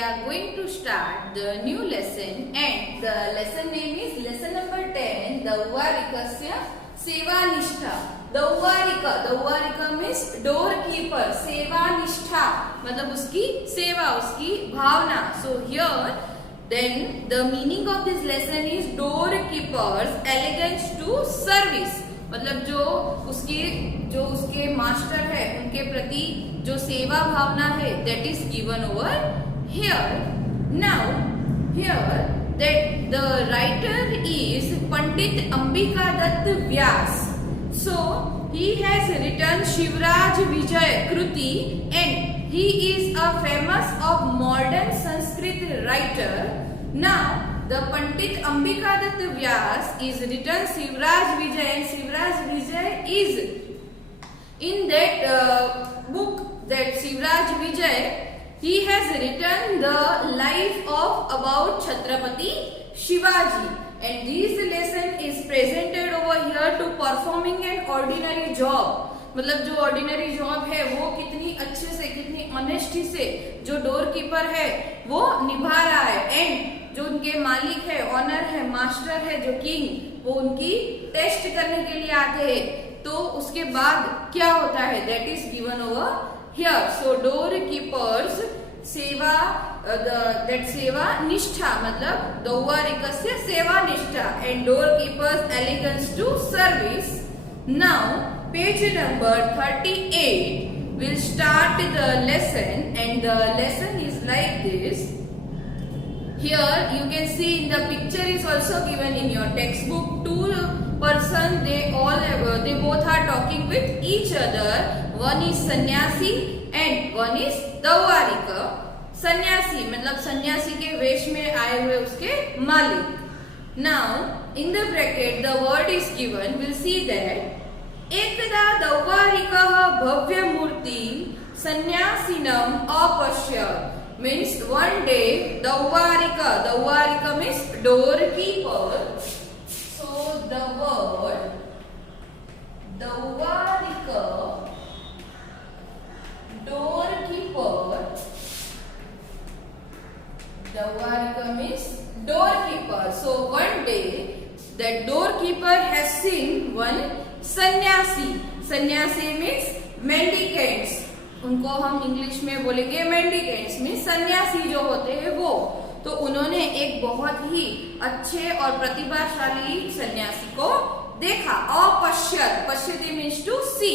are going to start the new lesson, and the lesson name is lesson number 10, Dauvarikasya Sevanishta. Dauvarika means doorkeeper, Sevanishta मतलब उसकी सेवा, उसकी भावना. So here then the meaning of this lesson is doorkeeper's elegance to service. मतलब जो उसके मास्टर है उनके प्रति जो सेवा भावना है, that is given over here. Now here that the writer is Pandit Ambika Dutt Vyas. So he has written Shivraj Vijay Kruti, and he is a famous of modern Sanskrit writer. Now the Pandit Ambika Dutt Vyas is written Shivraj Vijay, and Shivraj Vijay is in that book, that Shivraj Vijay, he has written the life of about Chhatrapati Shivaji, and this lesson is presented over here to performing an ordinary job. मतलब जो ordinary job है वो कितनी अच्छे से, कितनी ऑनेस्टी से जो डोर कीपर है वो निभा रहा है, एंड जो उनके मालिक है, ऑनर है, मास्टर है, जो किंग, वो उनकी टेस्ट करने के लिए आते हैं. तो उसके बाद क्या होता है, that is given over here. So door keepers सेवा, दैट सेवा निष्ठा मतलब दौवारिकस्य सेवा निष्ठा, and door keepers allegiance to service. Now page number 38 will start the lesson, and the lesson is like this. Here you can see in the picture is also given in your textbook. Two person, they both are talking with each other. One is sannyasi and one is dauvarika. सन्यासी मतलब सन्यासी के वेश में आए हुए उसके मालिक. Now in the bracket the word is given. We'll see that एकदा दौवारिकः भव्य मूर्ति सन्यासिनम अपश्यत्. Means one day Dauvarika means doorkeeper. So the word Dauvarika, doorkeeper, Dauvarika means doorkeeper. So one day that doorkeeper has seen one सन्यासी means mendicants, उनको हम इंग्लिश में बोलेंगे mendicants means सन्यासी जो होते हैं वो. तो उन्होंने एक बहुत ही अच्छे और प्रतिभाशाली सन्यासी को देखा. अपश्यत्, पश्यति मीन्स टू सी.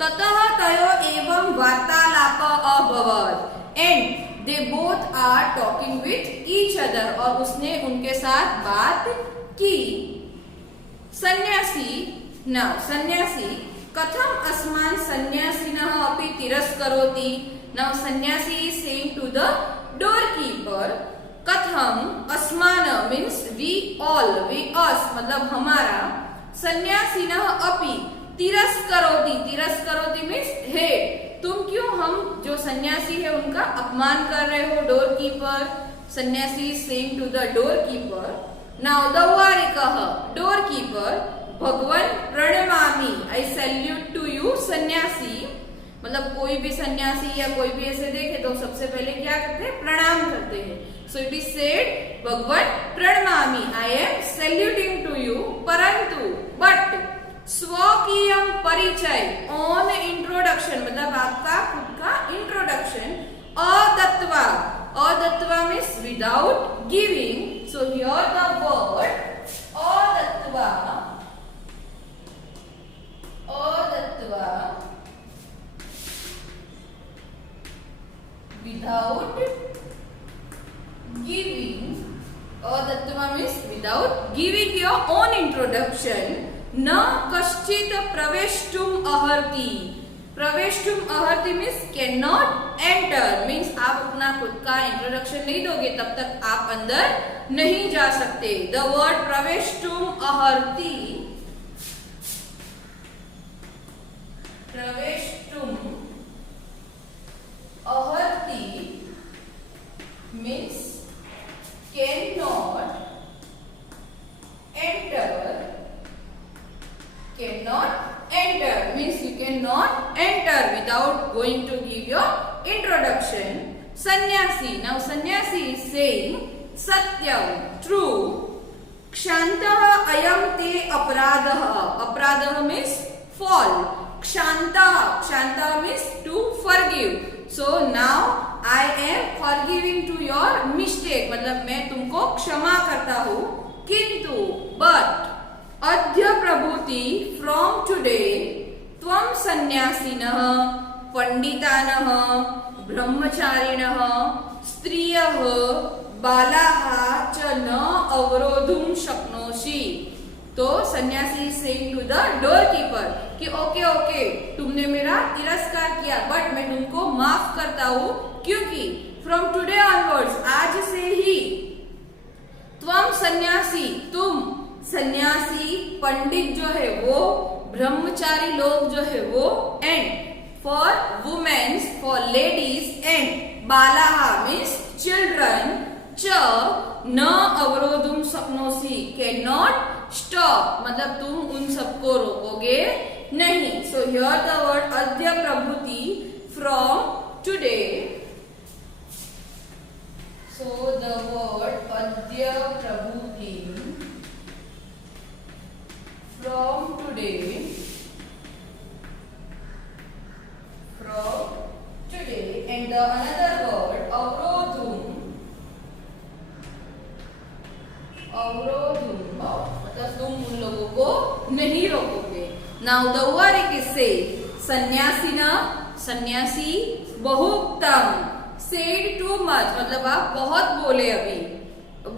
ततः तयो एवं वार्तालाप अभवत्, and they both are talking with each other, और उसने उनके साथ बात की. सन्यासी कथम अस्मान् सन्यासिनः अपि तिरस्करोति. नाउ सन्यासी is saying to the doorkeeper, कथम अस्मान् means we all, we us मतलब हमारा, सन्यासिनः अपि तिरस्करोति means हे, तुम क्यों हम जो सन्यासी है उनका अपमान कर रहे हो. डोरकीपर, सन्यासी is saying to the doorkeeper. Now दौवारिकः, doorkeeper, भगवान प्रणमामि, आई सैल्यूट टू यू. सन्यासी मतलब कोई भी सन्यासी या कोई भी ऐसे देखे तो सबसे पहले क्या करते हैं, प्रणाम करते हैं. सो इट इज सेड भगवान प्रणमामि, I am saluting to you. परंतु बट स्वकीयम परिचय, ऑन इंट्रोडक्शन मतलब आपका खुद का इंट्रोडक्शन, अदत्वा means without giving. So here the word अदत्वा without giving. अदत्वा means without giving your own introduction. न कश्चित प्रवेष्टुम अर्हति. प्रवेष्टुम अर्हति means cannot enter, means आप अपना खुद का इंट्रोडक्शन नहीं दोगे तब तक आप अंदर नहीं जा सकते. The word प्रवेष्टुम अर्हति, प्रवेष्टुम अर्हति means cannot enter means you cannot enter without going to give your introduction. sannyasi. Now sannyasi is saying satyam, true. Kshantah ayam te apradah. Apradah means fall. Kshantah means to forgive. So now I am forgiving to your mistake. मतलब मैं तुमको क्षमा करता हूँ. किंतु but अद्य प्रभूति from today त्वं सन्यासिनः पंडितानः ब्रह्मचारिणः स्त्रियः बालाः च न अवरोधुं शक्नोषि. तो सन्यासी saying to the door keeper कि ओके तुमने मेरा तिरस्कार किया बट मैं तुमको माफ करता हूँ क्योंकि फ्रॉम टुडे ऑनवर्ड्स आज से ही त्वम सन्यासी तुम सन्यासी पंडित जो है वो ब्रह्मचारी लोग जो है वो and for womens for ladies and बालाह मीन्स चिल्ड्रन च न अवरोधुम शक्नोषि कैन नॉट स्टॉप मतलब तुम उन सबको रोकोगे नहीं. सो हियर द वर्ड अद्य प्रभूति from today. So the word अद्य प्रभूति from today and the another word अवरोधुम मतलब तुम उन लोगों को नहीं रोकोगे. नाउ द वर्ड इज से सन्यासिना सन्यासी बहुक्तम सेड टू मच मतलब आप बहुत बोले अभी.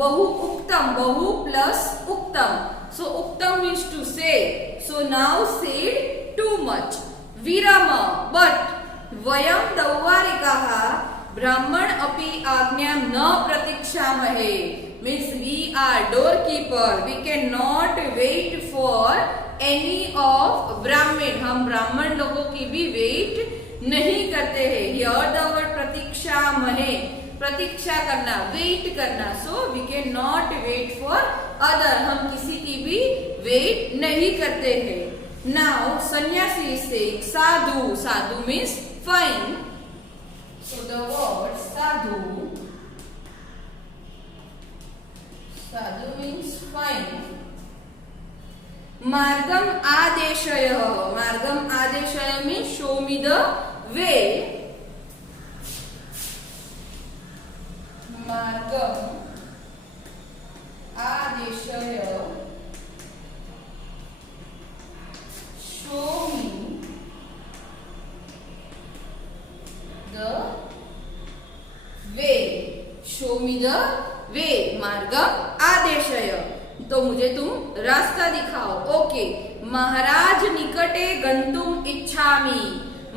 बहु उक्तम बहु प्लस उक्तम सो उक्तम मीन्स टू से so now said too much. विराम बट वयम दौवारिकाः ब्राह्मण अपि आज्ञां न प्रतीक्षामहे means we are doorkeeper we cannot wait for any of brahmin हम ब्राह्मण लोगों की भी वेट नहीं करते हैं. here the word प्रतीक्षामहे प्रतीक्षा करना वेट करना so we cannot wait for other हम किसी की भी वेट नहीं करते हैं. now sannyasi is saying sadhu means fine. so the word sadhu means fine. margam adeshaya means show me the way. margam adeshaya show me the way. show me the वे मार्गम आदेशय तो मुझे तुम रास्ता दिखाओ. ओके महाराज निकटे गंतुम इच्छामि.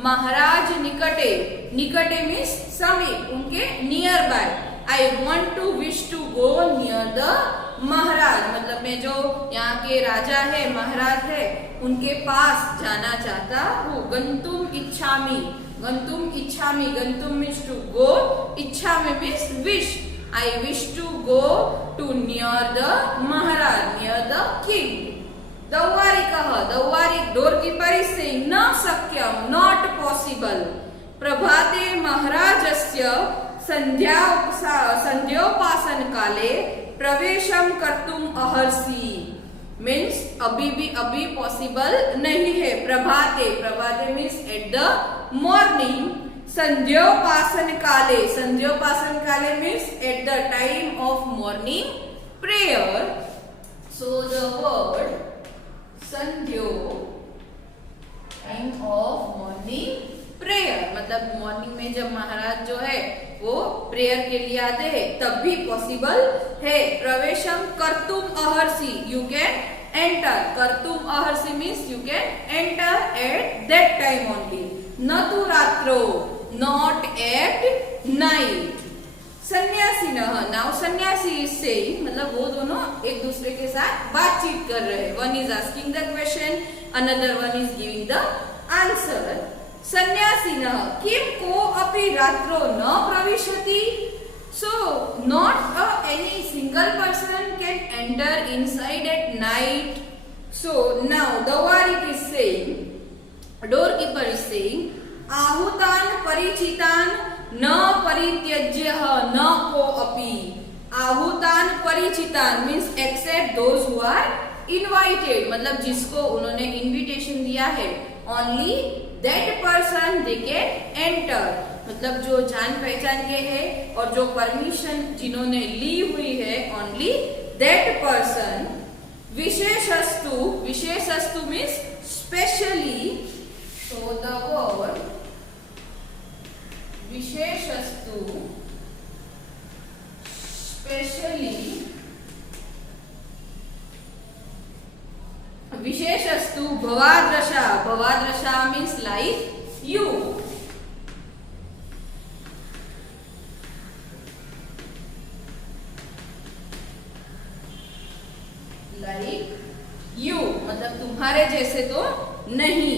महाराज निकटे मीन्स समीप उनके near by. I want to wish to go near the maharaj मतलब मैं जो यहाँ के राजा है महाराज है उनके पास जाना चाहता हूँ. गंतुम इच्छामि गंतुम मीन्स टू गो. इच्छामि means wish. I wish to go to near the Maharaj, near the king. Dawwarik doorkeeper is saying na sakyam, not possible. Prabhate Maharajasya संध्योपासन काले प्रवेशम कर्तुम अहर्षि means अभी पॉसिबल नहीं है. प्रभाते मीन्स एट द मॉर्निंग. संध्योपासन काले means at the time of morning prayer. so the word sandhyo time of morning prayer मतलब मॉर्निंग में जब महाराज जो है वो प्रेयर के लिए आते हैं तब भी पॉसिबल है. प्रवेशम कर्तुम अहर्षि यू कैन एंटर. कर्तुम अहर्षि means you can enter at that time only. न तु रात्रो not at night. सन्यासिनः नाउ सन्यासी इज सेइंग मतलब वो दोनों एक दूसरे के साथ बातचीत कर रहे हैं. One is asking the question another one is giving the answer. सन्यासिनः किम को अपि रात्रो न प्रविशति. so not any single person can enter inside at night. so now the warik is saying doorkeeper is saying आहुतान परिचितान न परित्यज्यः न कोऽपि आहुतान परिचितान means except those who are invited, मतलब जिसको उन्होंने इनविटेशन दिया है, only that person they can enter, मतलब जो जान पहचान के है और जो परमिशन जिन्होंने ली हुई है, ओनली दैट पर्सन। विशेषस्तु, विशेषस्तु means specially, so the word विशेषस्तु स्पेशली, विशेषस्तु भवादृशा, भवादृशा means like you, like you मतलब तुम्हारे जैसे तो नहीं।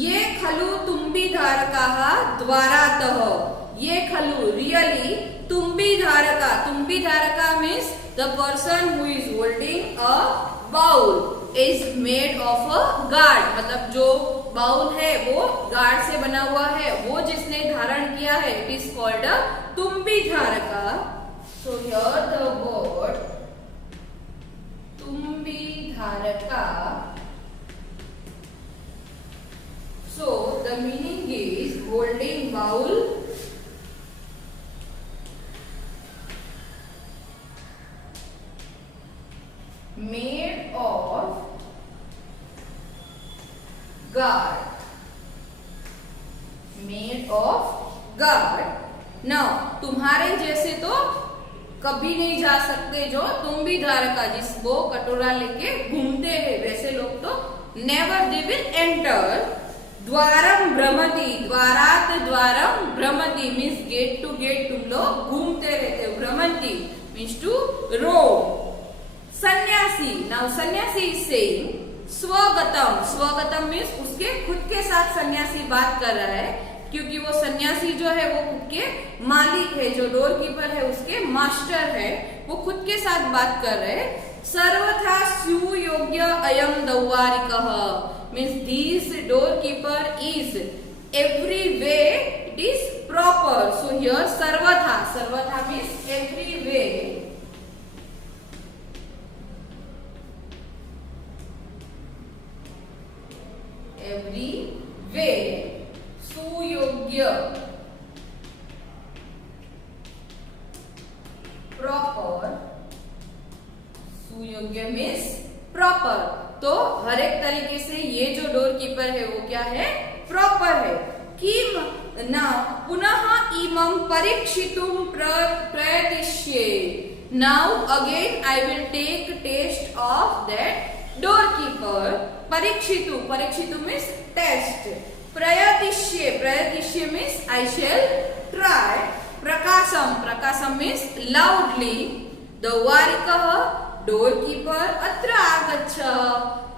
ये खलु तुम्बी धारकाः द्वारातः, ये खलु रियली तुम्बी धारका, तुम्बी धारका means the person who is holding a bowl is made of a gourd, मतलब जो बाउल है वो गार्ड से बना हुआ है, वो जिसने धारण किया है, इट इज कॉल्ड अ तुम्बी धारका। सो हियर द वर्ड तुम्बी धारका, so the meaning is holding bowl, made of guard, made of guard। now तुम्हारे जैसे तो कभी नहीं जा सकते, जो तुम भी धारका जिसको कटोरा लेके घूमते हैं वैसे लोग तो नेवर दे विल एंटर। द्वारम भ्रमति, द्वारात द्वारम भ्रमति मीन्स गेट टू गेट तुम लोग घूमते रहते हो, भ्रमति मीन्स टू रो। सन्यासी, नाउ सन्यासी इज सेइंग स्वगतम, स्वगतम मीन्स उसके खुद के साथ सन्यासी बात कर रहा है, क्योंकि वो सन्यासी जो है वो खुद के मालिक है, जो डोर कीपर है उसके मास्टर है, वो खुद के साथ बात कर रहे हैं। सर्वथा सुयोग्य अयम दौवारिकः means this door keeper is every way it is proper. So here सर्वथा, सर्वथा means every way, every way सुयोग्य, प्रॉपर, सुयोग्य मीन्स प्रॉपर, तो हर एक तरीके से ये जो डोर कीपर है वो क्या है, प्रॉपर है। किम ना पुनः इमं परीक्षितुं प्रयतिष्ये, now again I will take test of that door keeper. परीक्षितु, परीक्षितु मीन्स टेस्ट, प्रयतिष्ये, प्रयतिष्ये मीन्स आई शेल ट्राई। प्रकाशम, प्रकाशम मीन्स लाउडली। दौवारिकः डोर कीपर अत्र आगच्छ,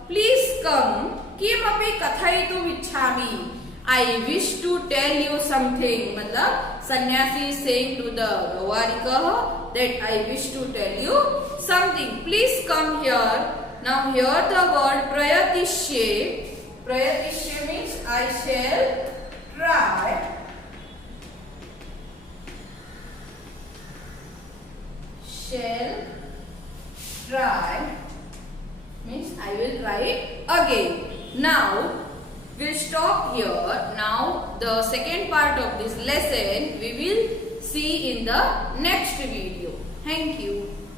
प्लीज कम, किमपि कथयितुम् इच्छामि, I wish to tell you something, मतलब सन्यासी इज सेइंग टू द दौवारिकः that I wish to tell you something, please come here. Now here the word प्रयतिष्ये, प्रयतिष्ये means I shall try, shall try means I will try it again. Now we'll stop here. Now the second part of this lesson we will see in the next video. Thank you.